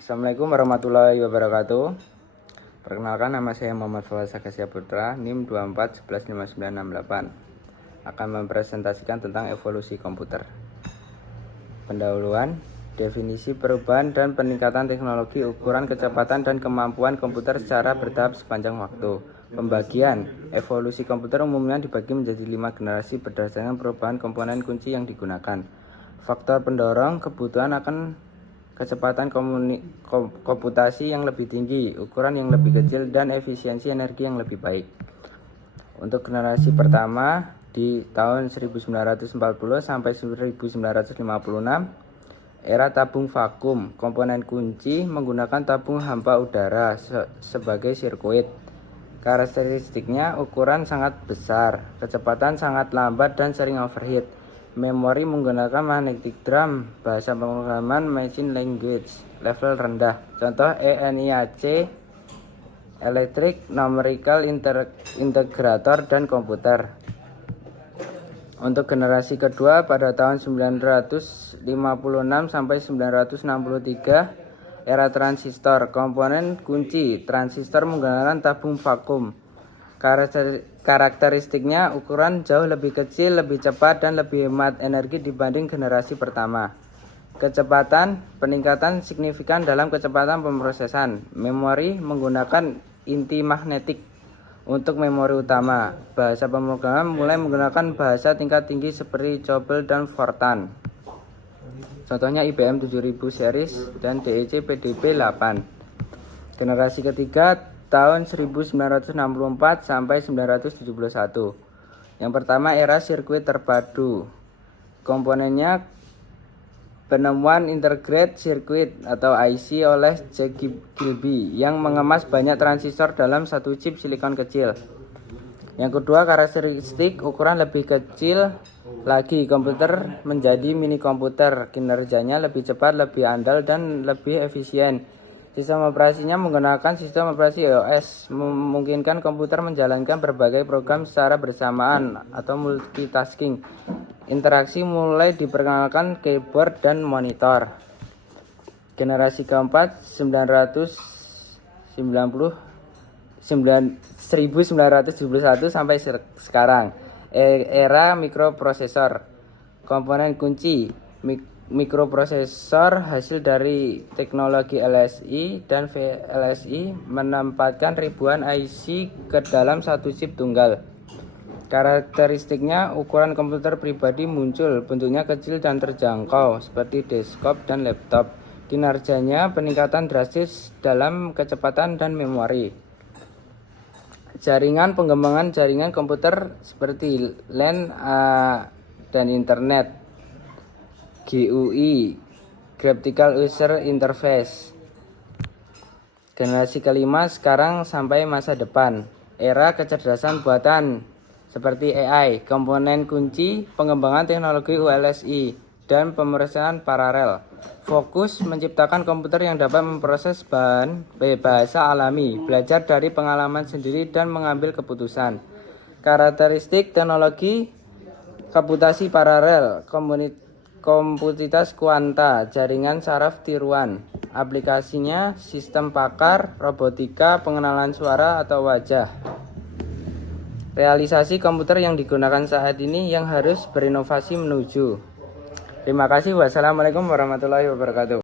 Assalamualaikum warahmatullahi wabarakatuh. Perkenalkan, nama saya Muhammad Fawaz Sagasya Putra, NIM 24115968. Akan mempresentasikan tentang evolusi komputer. Pendahuluan, definisi perubahan dan peningkatan teknologi, ukuran kecepatan dan kemampuan komputer secara bertahap sepanjang waktu. Pembagian, evolusi komputer umumnya dibagi menjadi 5 generasi berdasarkan perubahan komponen kunci yang digunakan. Faktor pendorong, kebutuhan akan kecepatan komputasi yang lebih tinggi, ukuran yang lebih kecil, dan efisiensi energi yang lebih baik. Untuk generasi pertama di tahun 1940 sampai 1956, era tabung vakum, komponen kunci menggunakan tabung hampa udara sebagai sirkuit. Karakteristiknya ukuran sangat besar, kecepatan sangat lambat dan sering overheat. Memori menggunakan magnetic drum, bahasa pemrograman machine language level rendah. Contoh ENIAC, Electric Numerical Integrator dan komputer. Untuk generasi kedua pada tahun 956 sampai 963, era transistor, komponen kunci transistor menggunakan tabung vakum. Karakteristiknya ukuran jauh lebih kecil, lebih cepat, dan lebih hemat energi dibanding generasi pertama. Kecepatan, peningkatan signifikan dalam kecepatan pemrosesan. Memori menggunakan inti magnetik untuk memori utama. Bahasa pemrograman mulai menggunakan bahasa tingkat tinggi seperti COBOL dan Fortran. Contohnya IBM 7000 series dan DEC PDB 8. Generasi ketiga tahun 1964 sampai 1971. Yang pertama, era sirkuit terpadu. Komponennya penemuan Integrated Circuit atau IC oleh Jack Kilby yang mengemas banyak transistor dalam satu chip silikon kecil. Yang kedua, karakteristik ukuran lebih kecil lagi, komputer menjadi mini komputer, kinerjanya lebih cepat, lebih andal, dan lebih efisien. Sistem operasinya menggunakan sistem operasi iOS, memungkinkan komputer menjalankan berbagai program secara bersamaan atau multitasking. Interaksi mulai diperkenalkan keyboard dan monitor. Generasi keempat 1971 sampai sekarang. Era mikroprosesor. Komponen kunci mikroprosesor hasil dari teknologi LSI dan VLSI menempatkan ribuan IC ke dalam satu chip tunggal. Karakteristiknya, ukuran komputer pribadi muncul, bentuknya kecil dan terjangkau seperti desktop dan laptop. Kinerjanya peningkatan drastis dalam kecepatan dan memori. Jaringan, pengembangan jaringan komputer seperti LAN dan internet. GUI, Graphical User Interface. Generasi kelima sekarang sampai masa depan. Era kecerdasan buatan seperti AI, komponen kunci, pengembangan teknologi ULSI, dan pemrosesan paralel. Fokus menciptakan komputer yang dapat memproses bahasa alami, belajar dari pengalaman sendiri, dan mengambil keputusan. Karakteristik teknologi komputasi paralel, komputitas kuanta, jaringan saraf tiruan. Aplikasinya sistem pakar, robotika, pengenalan suara atau wajah. Realisasi komputer yang digunakan saat ini yang harus berinovasi menuju. Terima kasih. Wassalamualaikum warahmatullahi wabarakatuh.